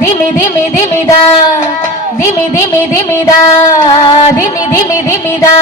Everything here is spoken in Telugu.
దిమి దిమి దిమిదా దిమి దిమి దిమిదా దిమి దిమి దిమిదా.